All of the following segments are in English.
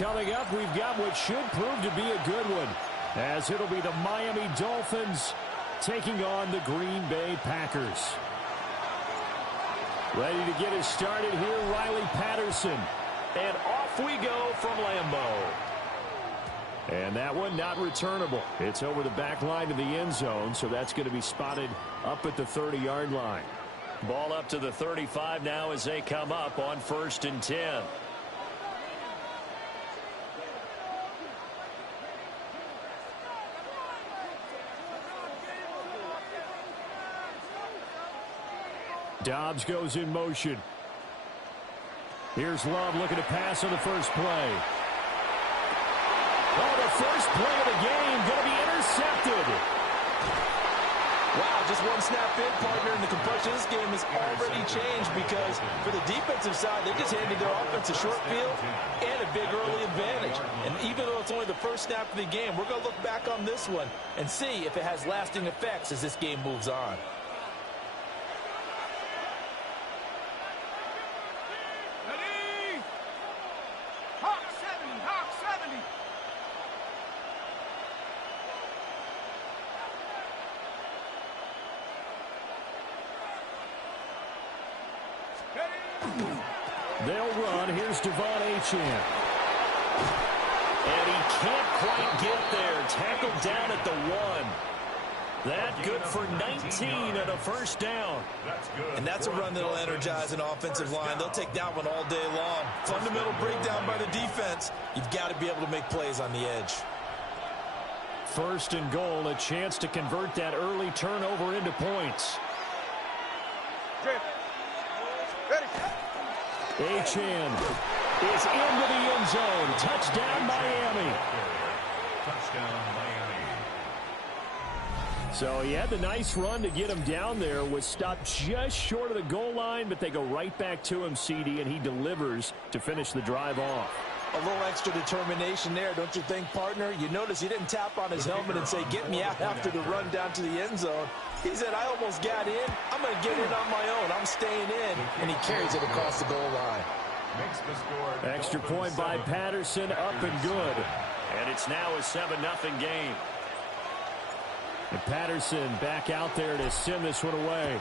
coming up, we've got what should prove to be a good one, as it'll be the Miami Dolphins taking on the Green Bay Packers. Ready to get us started here, Riley Patterson. And off we go from Lambeau. And that one not returnable. It's over the back line of the end zone, so that's going to be spotted up at the 30-yard line. Ball up to the 35 now as they come up on 1st and 10. Dobbs goes in motion. Here's Love looking to pass on the first play. Oh, the first play of the game going to be intercepted. Wow, just one snap in, partner, and the complexion of this game has already changed because for the defensive side, they just handed their offense a short field and a big early advantage. And even though it's only the first snap of the game, we're going to look back on this one and see if it has lasting effects as this game moves on. They'll run. Here's Devon Achane. And he can't quite get there. Tackled down at the 1. That good for 19 and a first down. And that's a run that'll energize an offensive line. They'll take that one all day long. Fundamental breakdown by the defense. You've got to be able to make plays on the edge. 1st and goal, a chance to convert that early turnover into points. Achane is into the end zone. Touchdown, Miami. So he had the nice run to get him down there. Was stopped just short of the goal line, but they go right back to him, CD, and he delivers to finish the drive off. A little extra determination there, don't you think, partner? You notice he didn't tap on his helmet and say, get me out after the run down to the end zone. He said, I almost got in. I'm going to get in on my own. I'm staying in. And he carries it across the goal line. Extra point by Patterson, up and good. And it's now a 7-0 game. And Patterson back out there to send this one away.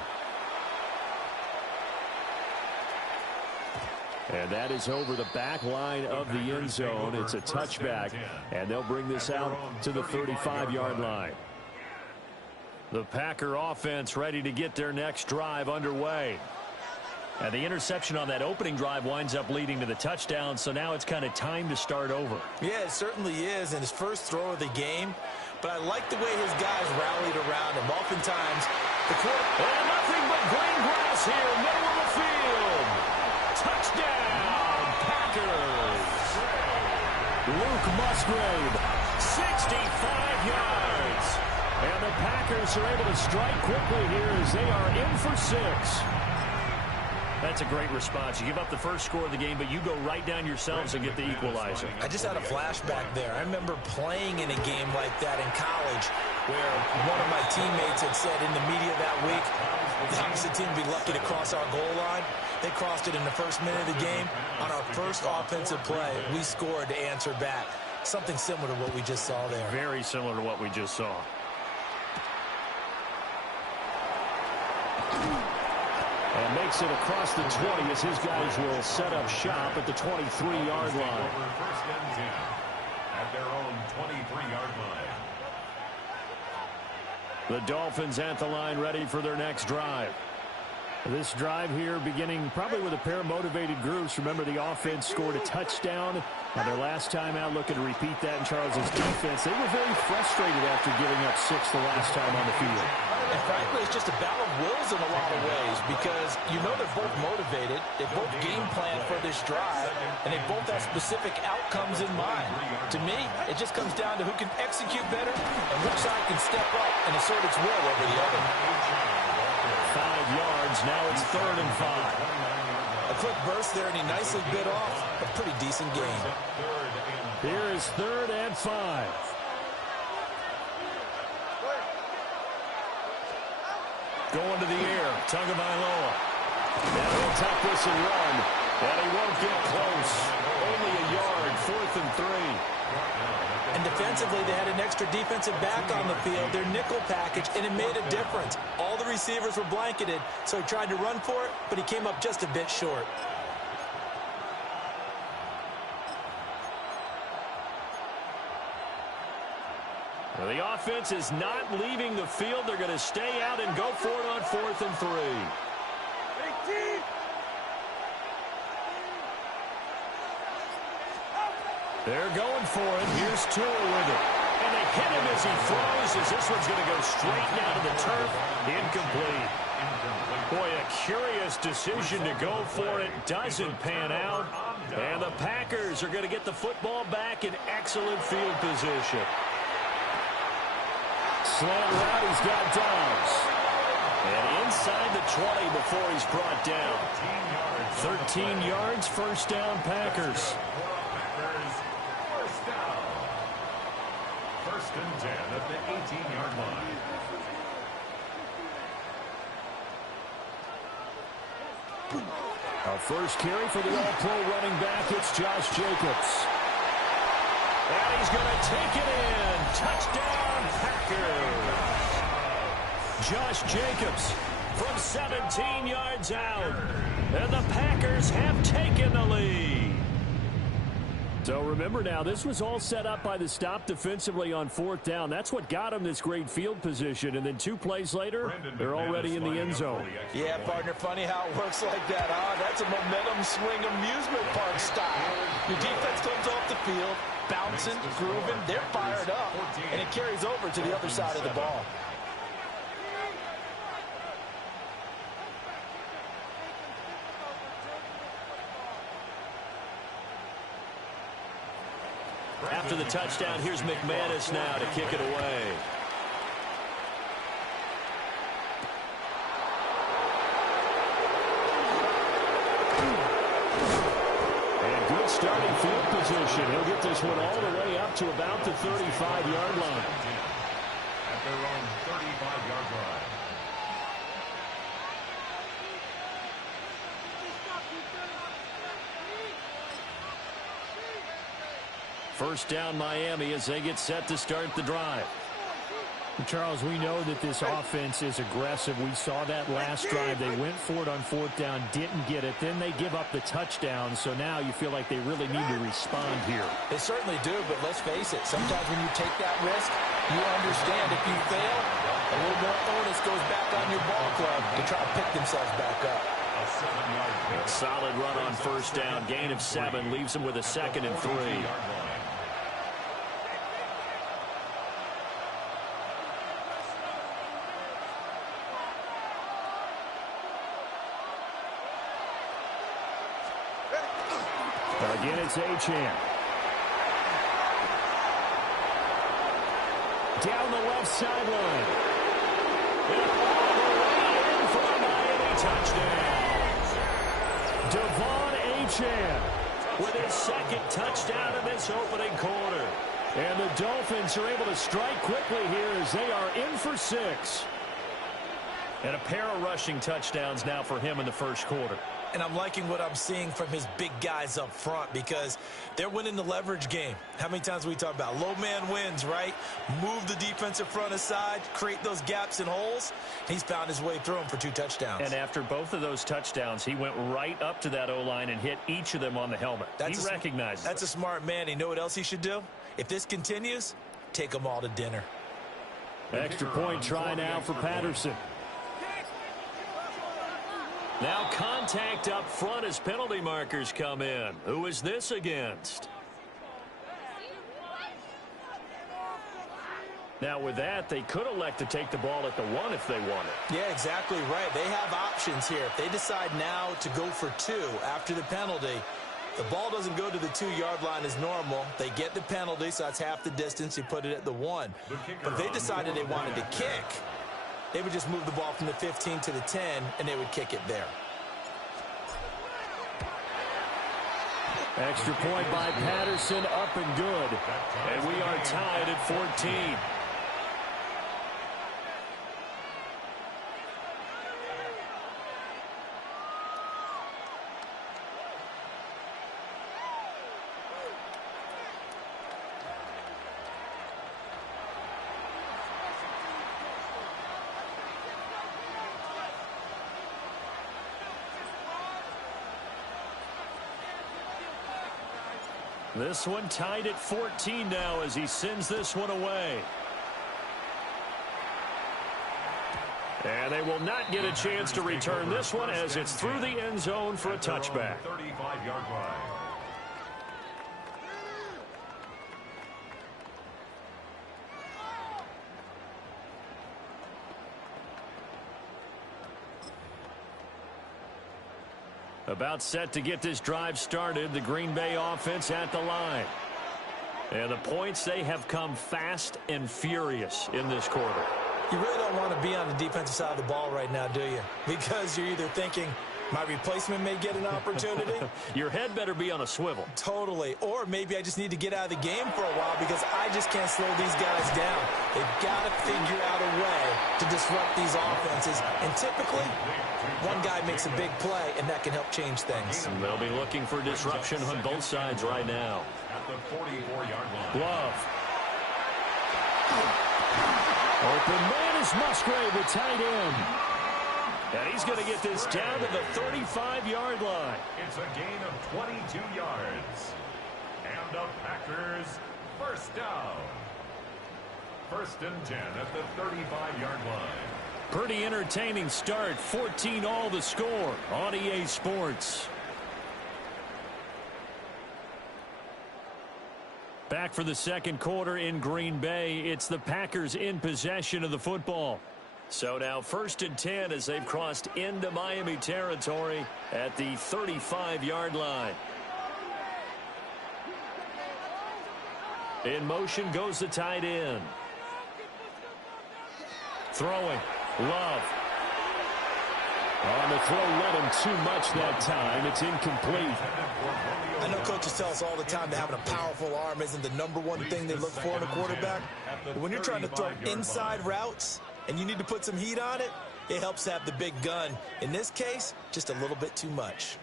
And that is over the back line of the end zone. It's a touchback, and they'll bring this out to the 35-yard line. The Packer offense ready to get their next drive underway. And the interception on that opening drive winds up leading to the touchdown, so now it's kind of time to start over. Yeah, it certainly is, and his first throw of the game. But I like the way his guys rallied around him. Oftentimes, the quarterback... And nothing but green grass here, middle of the field. Touchdown, Packers. Luke Musgrave, 65 yards. And the Packers are able to strike quickly here as they are in for 6. That's a great response. You give up the first score of the game, but you go right down yourselves and get the equalizer. I just had a flashback there. I remember playing in a game like that in college where one of my teammates had said in the media that week, the opposite team would be lucky to cross our goal line. They crossed it in the first minute of the game. On our first offensive play, we scored to answer back. Something similar to what we just saw there. Very similar to what we just saw. And makes it across the 20 as his guys will set up shop at the 23-yard line. First and 10 at their own 23-yard line. The Dolphins at the line ready for their next drive. This drive here beginning probably with a pair of motivated groups. Remember, the offense scored a touchdown on their last time out, looking to repeat that in Charles's defense. They were very frustrated after giving up 6 the last time on the field. And frankly, it's just a battle of wills in a lot of ways because you know they're both motivated, they both game plan for this drive, and they both have specific outcomes in mind. To me, it just comes down to who can execute better and which side can step up and assert its will over the other. 5 yards, now it's 3rd and 5. A quick burst there, and he nicely bit off a pretty decent gain. Here is 3rd and 5. Going to the air, Tagovailoa. And he'll tuck this and run. And he won't get close. Only a yard, 4th and Defensively, they had an extra defensive back on the field, their nickel package, and it made a difference. All the receivers were blanketed, so he tried to run for it, but he came up just a bit short. Well, the offense is not leaving the field. They're going to stay out and go for it on 4th and 3. They're going for it. Here's Tua with it. And they hit him as he throws, as this one's going to go straight down to the turf. Incomplete. Boy, a curious decision to go for it. Doesn't pan out. And the Packers are going to get the football back in excellent field position. Slant route, he's got Downs. And inside the 20 before he's brought down. 13 yards, first down, Packers. First and 10 at the 18-yard line. Our first carry for the All-Pro running back, it's Josh Jacobs. And he's going to take it in. Touchdown, Packers. Josh Jacobs from 17 yards out. And the Packers have taken the lead. So remember now, this was all set up by the stop defensively on 4th down. That's what got them this great field position. And then 2 plays later, they're already in the end zone. Yeah, partner, funny how it works like that, huh? That's a momentum swing amusement park style. Your defense comes off the field, bouncing, grooving, they're fired up, and it carries over to the other side of the ball. After the touchdown, here's McManus now to kick it away. And good starting field position. He'll get this one all the way up to about the 35-yard line. At their own 35-yard line. First down, Miami, as they get set to start the drive. Charles, we know that this offense is aggressive. We saw that last drive. They went for it on 4th down, didn't get it. Then they give up the touchdown. So now you feel like they really need to respond here. They certainly do, but let's face it. Sometimes when you take that risk, you understand if you fail, a little more onus goes back on your ball club to try to pick themselves back up. A solid run on first down. Gain of 7 leaves them with a 2nd and 3. Again, it's Achane. Down the left sideline. And all the way in for a Miami touchdown. Devon Achane with his 2nd touchdown in this opening quarter. And the Dolphins are able to strike quickly here as they are in for 6. And a pair of rushing touchdowns now for him in the first quarter. And I'm liking what I'm seeing from his big guys up front because they're winning the leverage game. How many times we talk about low man wins, right? Move the defensive front aside, create those gaps and holes. He's found his way through them for 2 touchdowns. And after both of those touchdowns, he went right up to that O-line and hit each of them on the helmet. He recognized That's a smart man. You know what else he should do? If this continues, take them all to dinner. Extra point try now for Patterson. Now contact up front as penalty markers come in. Who is this against? Now with that, they could elect to take the ball at the 1 if they want it. Yeah, exactly right. They have options here. If they decide now to go for 2 after the penalty, the ball doesn't go to the 2-yard line as normal. They get the penalty, so that's half the distance. You put it at the 1. But if they decided they wanted to kick, they would just move the ball from the 15 to the 10, and they would kick it there. Extra point by Patterson, up and good. And we are tied at 14. This one tied at 14 now as he sends this one away. And they will not get a chance to return this one as it's through the end zone for a touchback. 35-yard line. About set to get this drive started, the Green Bay offense at the line. And the points, they have come fast and furious in this quarter. You really don't want to be on the defensive side of the ball right now, do you? Because you're either thinking, my replacement may get an opportunity. Your head better be on a swivel. Totally. Or maybe I just need to get out of the game for a while because I just can't slow these guys down. They've got to figure out a way to disrupt these offenses. And typically, one guy makes a big play, and that can help change things. And they'll be looking for disruption on both sides right now. At the 44-yard line. Love. Open man is Musgrave, the tight end. And he's going to get this down to the 35-yard line. It's a gain of 22 yards. And the Packers first down. First and 10 at the 35-yard line. Pretty entertaining start. 14 all the score on EA Sports. Back for the second quarter in Green Bay. It's the Packers in possession of the football. So now first and 10 as they've crossed into Miami territory at the 35-yard line. In motion goes the tight end. Throwing. Love. On the throw, let him too much that time. It's incomplete. I know coaches tell us all the time that having a powerful arm isn't the number one thing they look for in a quarterback. But when you're trying to throw inside routes and you need to put some heat on it, it helps to have the big gun. In this case, just a little bit too much.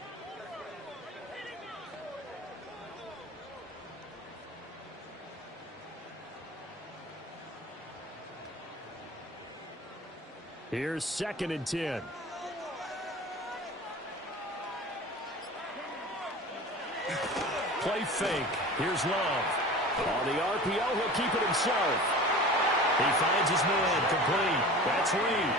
Here's second and 10. Play fake. Here's Love. On the RPO, he'll keep it himself. He finds his man. Complete. That's Reed.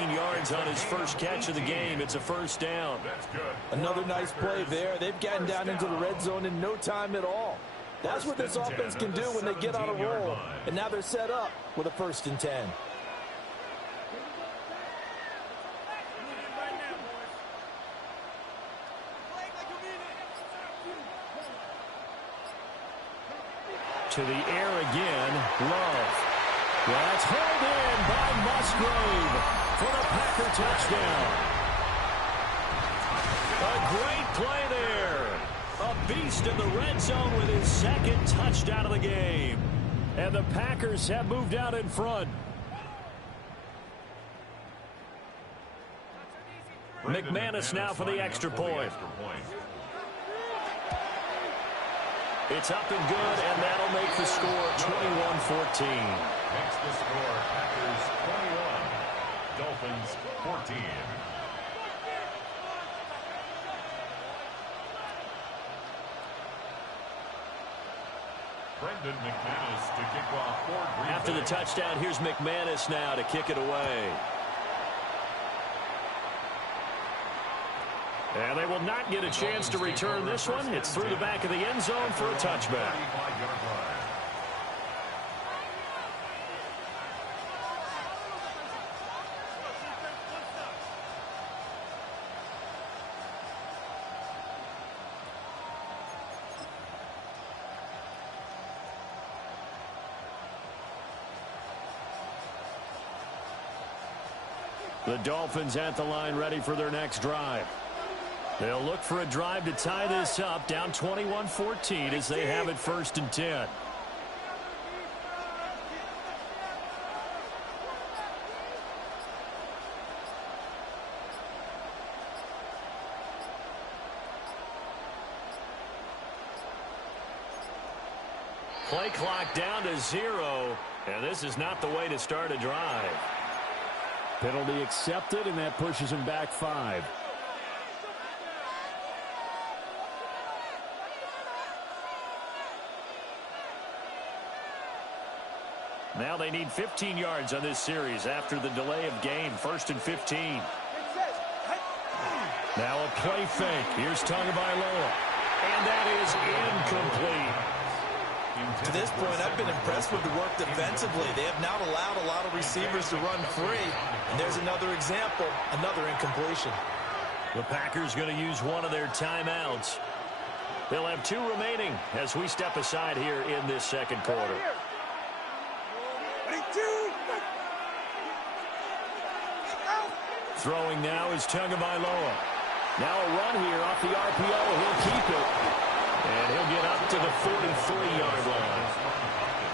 18 yards on his first catch of the game. It's a first down. That's good. Another nice play there. They've gotten down into the red zone in no time at all. That's what this offense can do when they get on a roll. And now they're set up with a first and 10. To the air again. Love. That's held in by Musgrave for the Packer touchdown. A great play there. A beast in the red zone with his second touchdown of the game. And the Packers have moved out in front. McManus now for the extra point. It's up and good, and that'll make the score 21-14. Makes the score Packers 21, Dolphins 14. Brendan McManus to kick off for Green Bay. After the touchdown, here's McManus now to kick it away. And they will not get a chance to return this one. It's through the back of the end zone for a touchback. The Dolphins at the line ready for their next drive. They'll look for a drive to tie this up, down 21-14 as they have it first and 10. Play clock down to 0, and this is not the way to start a drive. Penalty accepted, and that pushes him back 5. Now they need 15 yards on this series after the delay of game. 1st and 15. Now a play fake. Here's Tagovailoa. And that is incomplete. To this point, I've been impressed with the work defensively. They have not allowed a lot of receivers to run free. And there's another example, another incompletion. The Packers going to use one of their timeouts. They'll have 2 remaining as we step aside here in this second quarter. Throwing now is Tagovailoa. Now a run here off the RPO. He'll keep it. And he'll get up to the 43-yard line.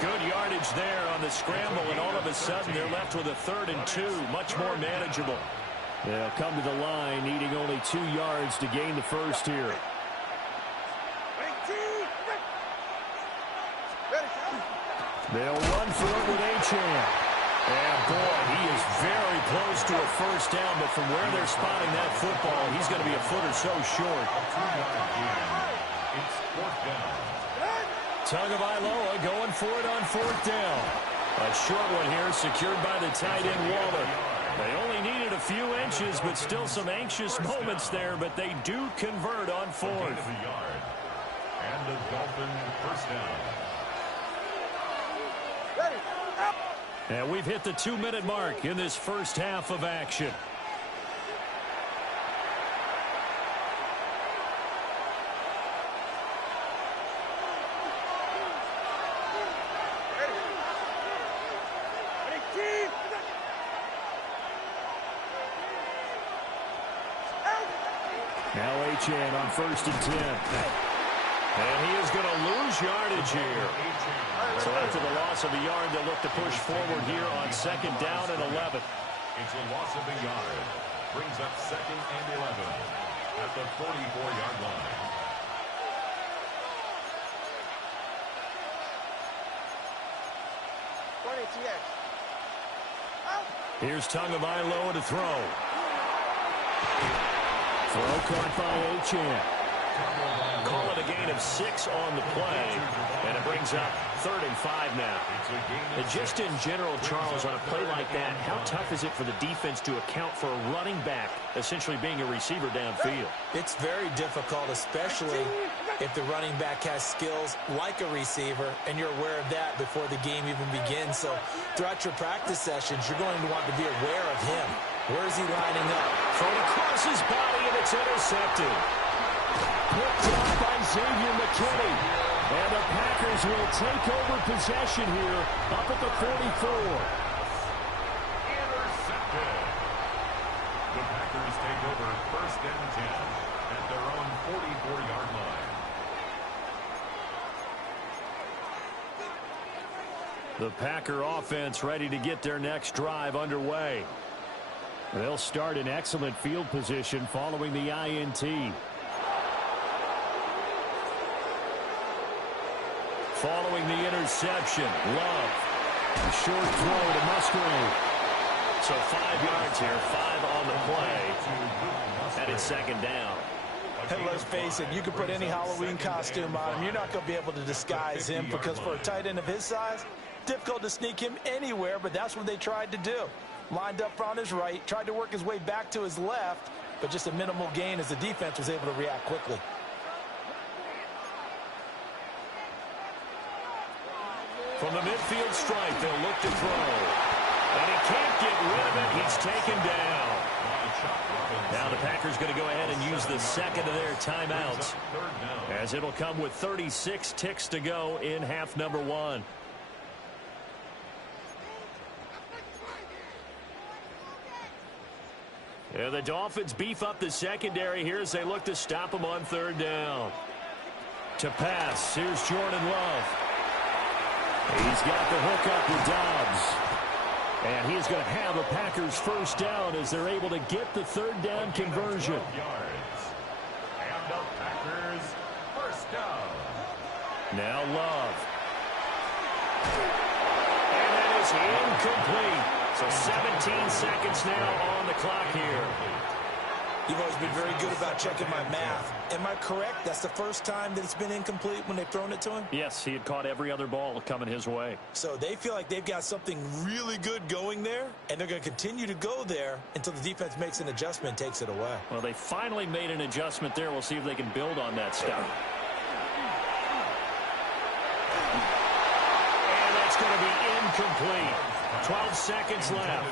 Good yardage there on the scramble, and all of a sudden they're left with a 3rd and 2. Much more manageable. They'll come to the line, needing only 2 yards to gain the first here. They'll run for it with Achane. And, boy, he is very close to a first down, but from where they're spotting that football, he's going to be a foot or so short. It's 4th down. Tagovailoa going for it on 4th down. A short one here, secured by the tight end Waller. They only needed a few inches, but still some anxious moments there, but they do convert on 4th. And the Dolphin first down. And we've hit the 2-minute mark in this first half of action. Now Achane on 1st and 10. And he is going to lose yardage here. So after the loss of a yard, they'll look to push forward here on 2nd down and 11. It's a loss of a yard. Brings up 2nd and 11 at the 44-yard line. Here's Tagovailoa to throw. Throw caught by Achane. Call it a gain of 6 on the play, and it brings up 3rd and 5 now. And just in general, Charles, on a play like that, how tough is it for the defense to account for a running back essentially being a receiver downfield? It's very difficult, especially if the running back has skills like a receiver, and you're aware of that before the game even begins. So throughout your practice sessions, you're going to want to be aware of him. Where is he lining up? Thrown across his body, and it's intercepted. Picked up by Xavier McKinney. And the Packers will take over possession here up at the 44. Intercepted. The Packers take over 1st and 10 at their own 44-yard line. The Packer offense ready to get their next drive underway. They'll start in excellent field position following the INT. Following the interception, Love. A short throw to Musgrave. So 5 yards here, 5 on the play. And it's 2nd down. And let's face it, you can put any Halloween costume on him. You're not going to be able to disguise him because for a tight end of his size, difficult to sneak him anywhere, but that's what they tried to do. Lined up on his right, tried to work his way back to his left, but just a minimal gain as the defense was able to react quickly. From the midfield stripe, they'll look to throw. And he can't get rid of it. He's taken down. Now the Packers going to go ahead and use the 2nd of their timeouts, as it'll come with 36 ticks to go in half number 1. And the Dolphins beef up the secondary here as they look to stop him on 3rd down. To pass, here's Jordan Love. He's got the hook up with Dobbs. And he's going to have a Packers first down as they're able to get the 3rd down conversion. And the Packers first down. Now Love. And that is incomplete. So 17 seconds now on the clock here. You've always been very good about checking my math. Am I correct? That's the first time that it's been incomplete when they've thrown it to him? Yes, he had caught every other ball coming his way. So they feel like they've got something really good going there, and they're going to continue to go there until the defense makes an adjustment and takes it away. Well, they finally made an adjustment there. We'll see if they can build on that stuff. And that's going to be incomplete. 12 seconds left.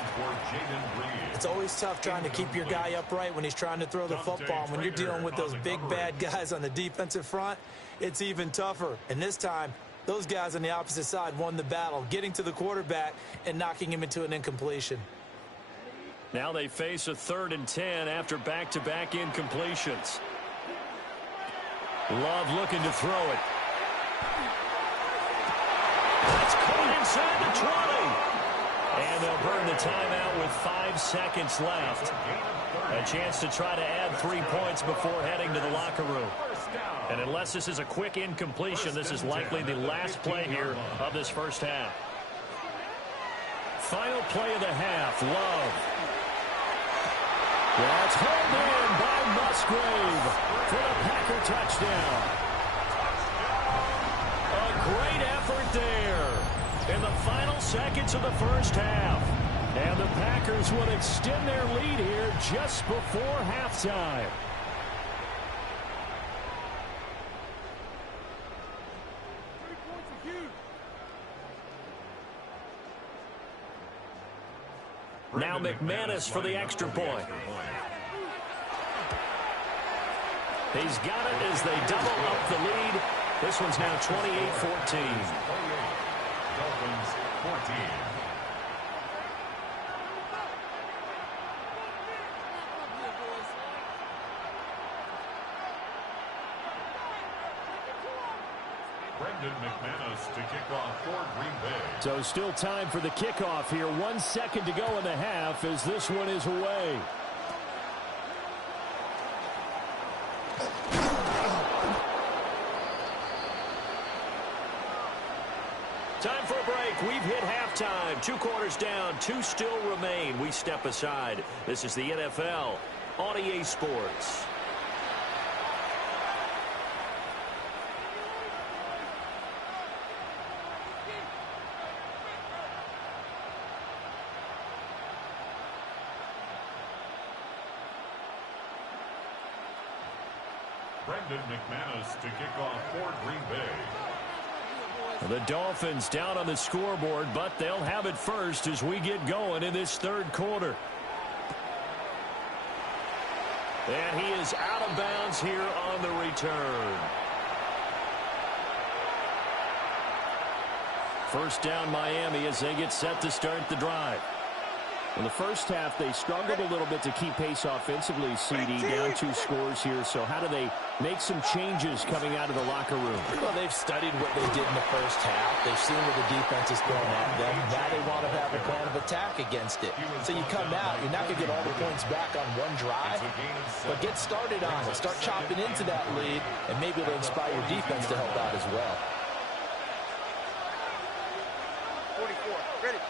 It's always tough trying to keep your guy upright when he's trying to throw the football. When you're dealing with those big, bad guys on the defensive front, it's even tougher. And this time, those guys on the opposite side won the battle, getting to the quarterback and knocking him into an incompletion. Now they face a 3rd and 10 after back-to-back incompletions. Love looking to throw it. That's caught inside the 20. And they'll burn the timeout with 5 seconds left. A chance to try to add 3 points before heading to the locker room. And unless this is a quick incompletion, this is likely the last play here of this first half. Final play of the half, Love. That's held in by Musgrave for the Packer touchdown. A great effort there in the final seconds of the first half. And the Packers will extend their lead here just before halftime. Now McManus for the extra point. He's got it as they double up the lead. This one's now 28-14. Dolphins 14. Brendan McManus to kick off for Green Bay. So still time for the kickoff here. 1 second to go in the half as this one is away. Time for a break. We've hit halftime. 2 quarters down. 2 still remain. We step aside. This is the NFL on EA Sports. Brendan McManus to kick off for Green Bay. The Dolphins down on the scoreboard, but they'll have it first as we get going in this third quarter. And he is out of bounds here on the return. First down Miami as they get set to start the drive. In the first half, they struggled a little bit to keep pace offensively, CD, down 2 scores here. So how do they make some changes coming out of the locker room? Well, they've studied what they did in the first half. They've seen what the defense is throwing at them. Now they want to have a plan of attack against it. So you come out, you're not going to get all the points back on one drive, but get started on it. Start chopping into that lead, and maybe it'll inspire your defense to help out as well. 44, ready.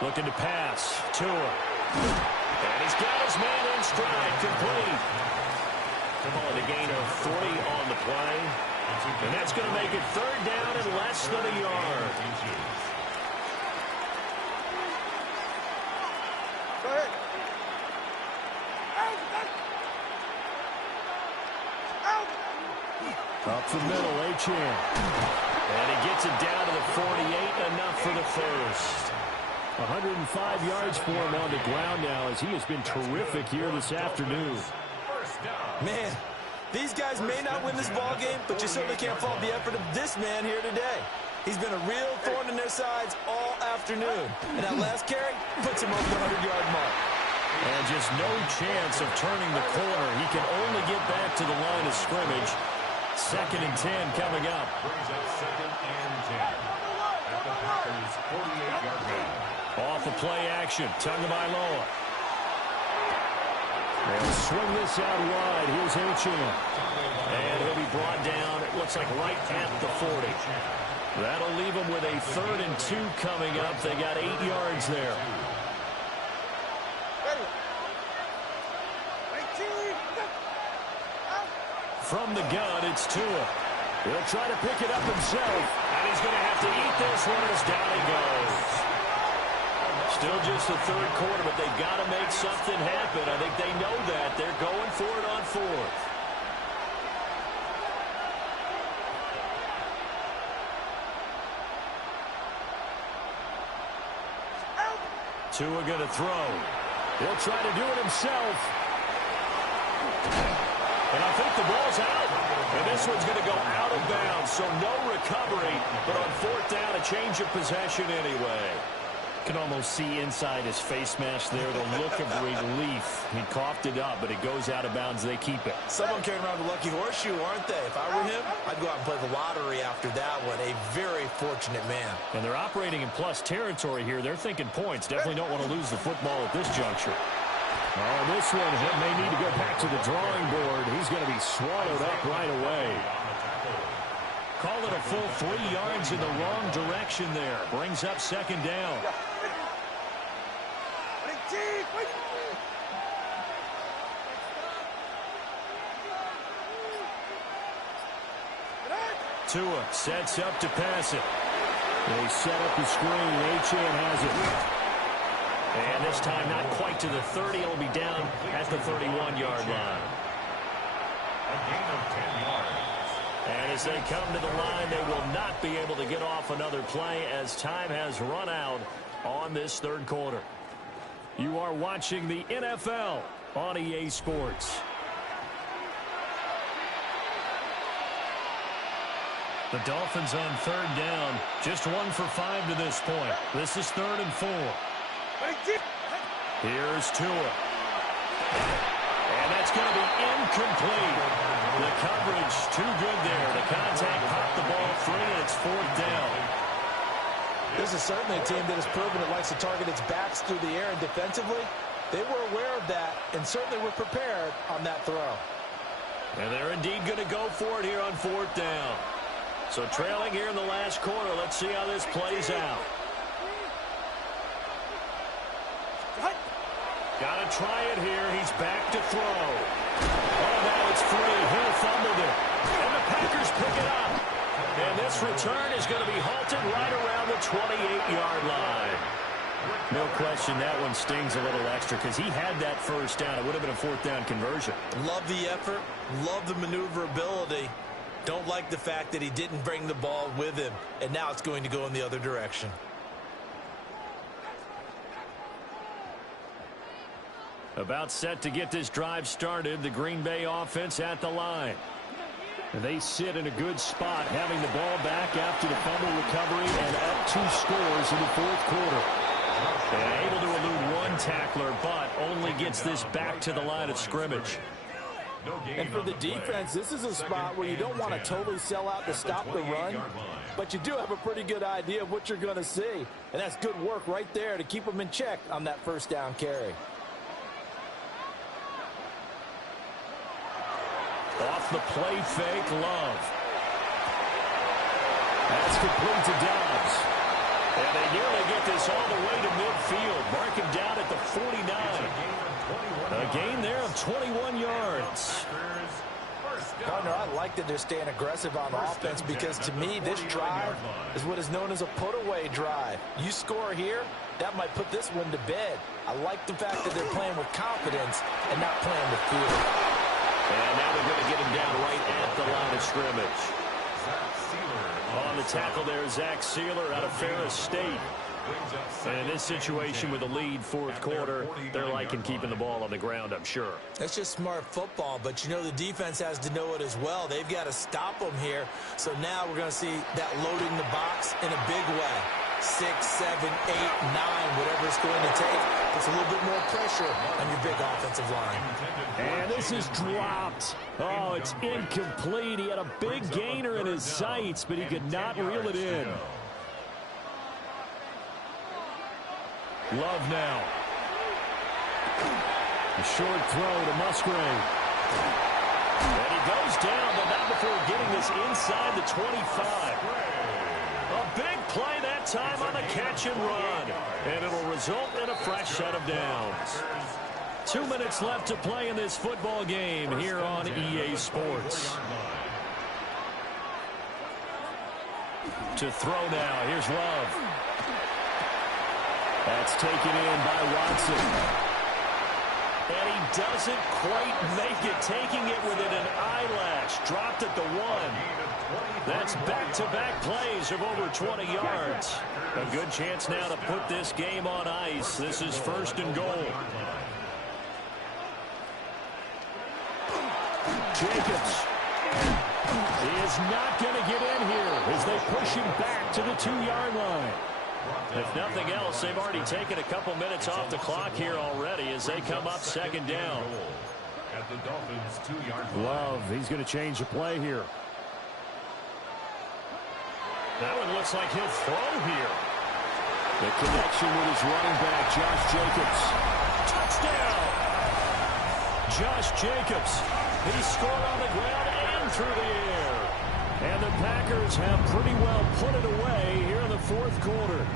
Looking to pass. Tua. And he's got his man in stride. Complete. Calling a gain of 3 on the play. And that's going to make it 3rd down and less than a yard. Go ahead. Up the middle, Achane. And he gets it down to the 48. Enough for the first. 105 yards for him on the ground now as he has been terrific here this afternoon. Man, these guys may not win this ball game, but you certainly can't fault the effort of this man here today. He's been a real thorn in their sides all afternoon. And that last carry puts him over the 100-yard mark. And just no chance of turning the corner. He can only get back to the line of scrimmage. 2nd and 10 coming up. Brings up 2nd and 10 at the Packers' 48-yard line. Off of play action. Tagovailoa. They'll swing this out wide. Here's Achane. And he'll be brought down, it looks like right at the 40. That'll leave them with a 3rd and 2 coming up. They got 8 yards there. Ready. from the gun, it's Tua. He'll try to pick it up himself. And he's going to have to eat this one as down he goes. Still just the third quarter, but they've got to make something happen. I think they know that. They're going for it on fourth. Tua going to throw. He'll try to do it himself. And I think the ball's out. And this one's going to go out of bounds, so no recovery. But on fourth down, a change of possession anyway. Can almost see inside his face mask there, the look of relief. He coughed it up, but it goes out of bounds. They keep it. Someone carrying around the lucky horseshoe, aren't they? If I were him, I'd go out and play the lottery after that one. A very fortunate man. And they're operating in plus territory here. They're thinking points. Definitely don't want to lose the football at this juncture. Oh, this one may need to go back to the drawing board. He's going to be swallowed up right away. Call it a full 3 yards in the wrong direction there. Brings up second down. Tua sets up to pass it. They set up the screen. Achane has it. And this time not quite to the 30. It'll be down at the 31-yard line. A gain of 10 yards. And as they come to the line, they will not be able to get off another play as time has run out on this third quarter. You are watching the NFL on EA Sports. The Dolphins on third down, just 1 for 5 to this point. This is 3rd and 4. Here's Tua. And that's going to be incomplete. The coverage too good there. The contact popped the ball free, and it's 4th down. This is certainly a team that has proven it likes to target its backs through the air, and defensively, they were aware of that and certainly were prepared on that throw. And they're indeed going to go for it here on 4th down. So trailing here in the last quarter. Let's see how this plays out. Got to try it here. He's back to throw. Oh, now it's free. Hill fumbled it. And the Packers pick it up. And this return is going to be halted right around the 28-yard line. No question that one stings a little extra because he had that first down. It would have been a 4th down conversion. Love the effort. Love the maneuverability. Don't like the fact that he didn't bring the ball with him. And now it's going to go in the other direction. About set to get this drive started. The Green Bay offense at the line. They sit in a good spot, having the ball back after the fumble recovery and up 2 scores in the 4th quarter. And able to elude one tackler, but only gets this back to the line of scrimmage. And for the defense, this is a spot where you don't want to totally sell out to stop the run, but you do have a pretty good idea of what you're going to see. And that's good work right there to keep them in check on that first down carry. Off the play fake, Love. That's complete to Dobbs. And they nearly get this all the way to midfield. Mark him down at the 49. A gain there of 21 yards. Partner, I like that they're staying aggressive on offense because to me, this drive is what is known as a put-away drive. You score here, that might put this one to bed. I like the fact that they're playing with confidence and not playing with fear. And now they're going to get him down right at the line of scrimmage. On the tackle there, Zach Sealer out of Ferris State. And in this situation with a lead 4th quarter, they're liking keeping the ball on the ground, I'm sure. That's just smart football, but you know the defense has to know it as well. They've got to stop them here. So now we're going to see that loading the box in a big way. 6, 7, 8, 9, whatever it's going to take. Puts a little bit more pressure on your big offensive line. And this is dropped. Oh, it's incomplete. He had a big gainer in his sights, but he could not reel it in. Love now. A short throw to Musgrave. And he goes down, but not before getting this inside the 25. A big play that time on the catch and run. And it'll result in a fresh set of downs. 2 minutes left to play in this football game here on EA Sports. To throw now. Here's Love. That's taken in by Watson. And he doesn't quite make it, taking it within an eyelash. Dropped at the 1. That's back-to-back plays of over 20 yards. A good chance now to put this game on ice. This is 1st and goal. Jacobs is not going to get in here as they push him back to the 2-yard line. If nothing else, they've already taken a couple minutes off the clock here already as they come up 2nd down. At the Dolphins' 2-yard line. Love, he's going to change the play here. That one looks like he'll throw here. The connection with his running back, Josh Jacobs. Touchdown! Josh Jacobs. He scored on the ground and through the air. And the Packers have pretty well put it away here in the 4th quarter.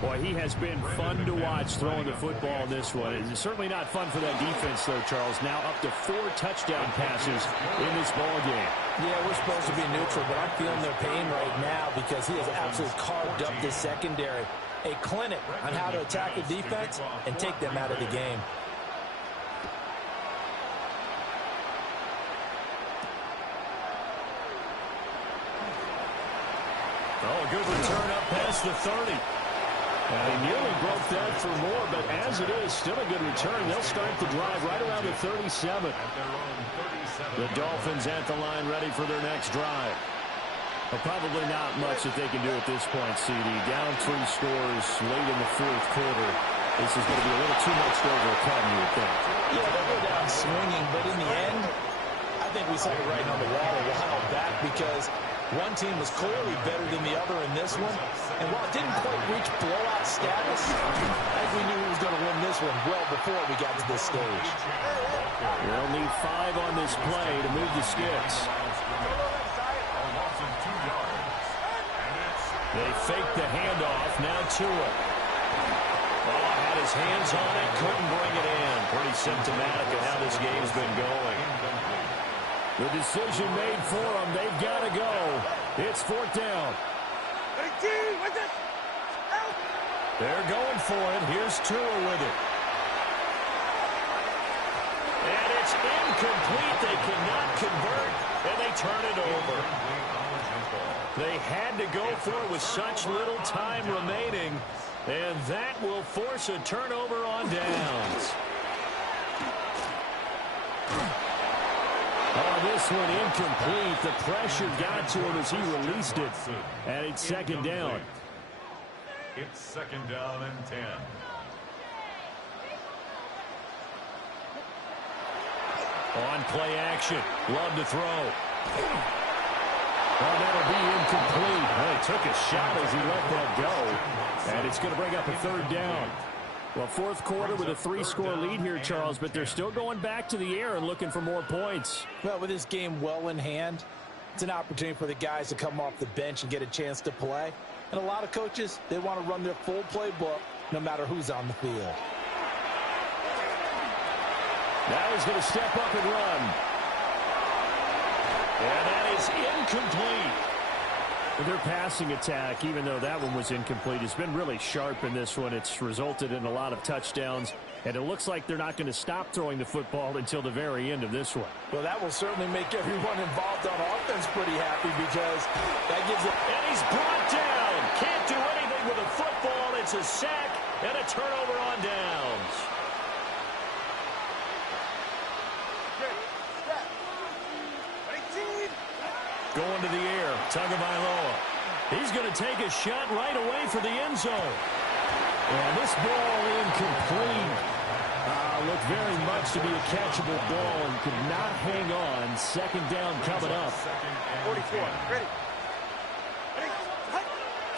Boy, he has been fun to watch throwing the football in this one. It's certainly not fun for that defense, though, Charles. Now up to 4 touchdown passes in this ball game. Yeah, we're supposed to be neutral, but I'm feeling their pain right now because he has absolutely carved up this secondary. A clinic on how to attack the defense and take them out of the game. Oh, a good return up past the 30. And he nearly broke that for more, but as it is, still a good return. They'll start the drive right around the 37. The Dolphins at the line ready for their next drive. Well, probably not much that they can do at this point, CD. Down 3 scores late in the 4th quarter. This is going to be a little too much to overcome, you would think. Yeah, they'll go down swinging, but in the end, I think we saw it right on the wall a while back because one team was clearly better than the other in this one. And while it didn't quite reach blowout status, I think we knew who was going to win this one well before we got to this stage. They'll need 5 on this play to move the sticks. They faked the handoff. Now Tua. Oh, had his hands on it. Couldn't bring it in. Pretty symptomatic of how this game's been going. The decision made for them. They've got to go. It's 4th down. They're going for it. Here's Tua with it. And it's incomplete. They cannot convert, and they turn it over. They had to go for it with such little time remaining, and that will force a turnover on downs. Oh, this one incomplete. The pressure got to him as he released it. And it's 2nd down. It's 2nd down and 10. On play action. Love to throw. Well, that'll be incomplete. Well, he took a shot as he let that go. And it's going to bring up a 3rd down. Well, 4th quarter with a 3-score lead here, Charles, but they're still going back to the air and looking for more points. Well, with this game well in hand, it's an opportunity for the guys to come off the bench and get a chance to play. And a lot of coaches, they want to run their full playbook no matter who's on the field. Now he's going to step up and run. And that is incomplete. Their passing attack, even though that one was incomplete, has been really sharp in this one. It's resulted in a lot of touchdowns, and it looks like they're not going to stop throwing the football until the very end of this one. Well, that will certainly make everyone involved on offense pretty happy because that gives it. And he's brought down. Can't do anything with a football. It's a sack and a turnover on downs. Going to the air, Tagovailoa. He's going to take a shot right away for the end zone. And this ball incomplete. Looked very much to be a catchable ball and could not hang on. 2nd down coming up. 44. Ready.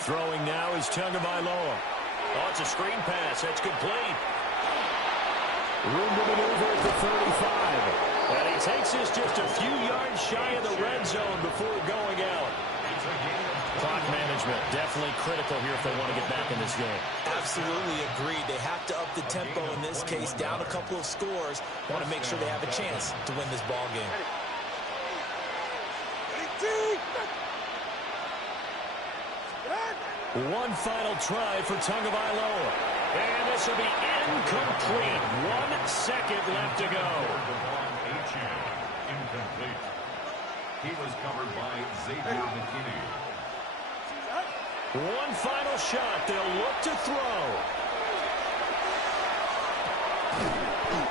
Throwing now is Tagovailoa. Oh, it's a screen pass. That's complete. Room to maneuver at the 35. And he takes this just a few yards shy of the red zone before going out. Clock management Smith. Definitely critical here if they want to get back in this game. Absolutely agreed. They have to up the tempo in this case, down a couple of scores. Want to make sure they have a chance to win this ball game. One final try for Tagovailoa. And this will be incomplete. 1 second left to go. Incomplete. He was covered by Xavier McKinney. One final shot. They'll look to throw.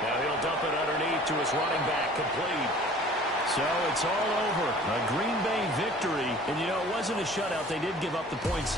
Now he'll dump it underneath to his running back. Complete. So it's all over. A Green Bay victory. And, you know, it wasn't a shutout. They did give up the points